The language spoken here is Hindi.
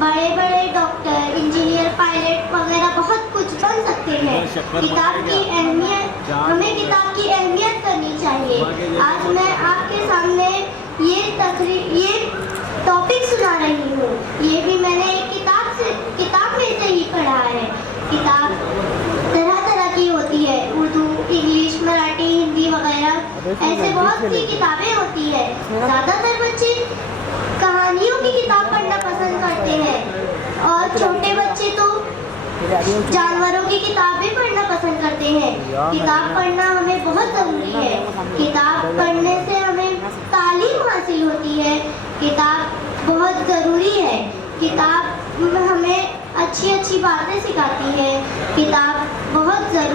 बड़े बड़े डॉक्टर, इंजीनियर, पायलट वगैरह बहुत कुछ बन सकते हैं। किताब की अहमियत, हमें किताब की अहमियत करनी चाहिए। आज मैं आपके सामने ये टॉपिक सुना रही हूँ। ये भी मैंने एक किताब में से ही पढ़ा है। किताब तरह तरह की होती है, उर्दू, इंग्लिश, मराठी, हिंदी वगैरह, ऐसे बहुत सी किताबें होती है। ज़्यादातर बच्चे कहानियों की किताब पढ़ना पसंद करते हैं और छोटे बच्चे तो जानवरों की किताब भी पढ़ना पसंद करते हैं। किताब पढ़ना हमें बहुत ज़रूरी है। किताब पढ़ने से हमें तालीम हासिल होती है। किताब बहुत ज़रूरी है। किताब हमें अच्छी अच्छी बातें सिखाती है।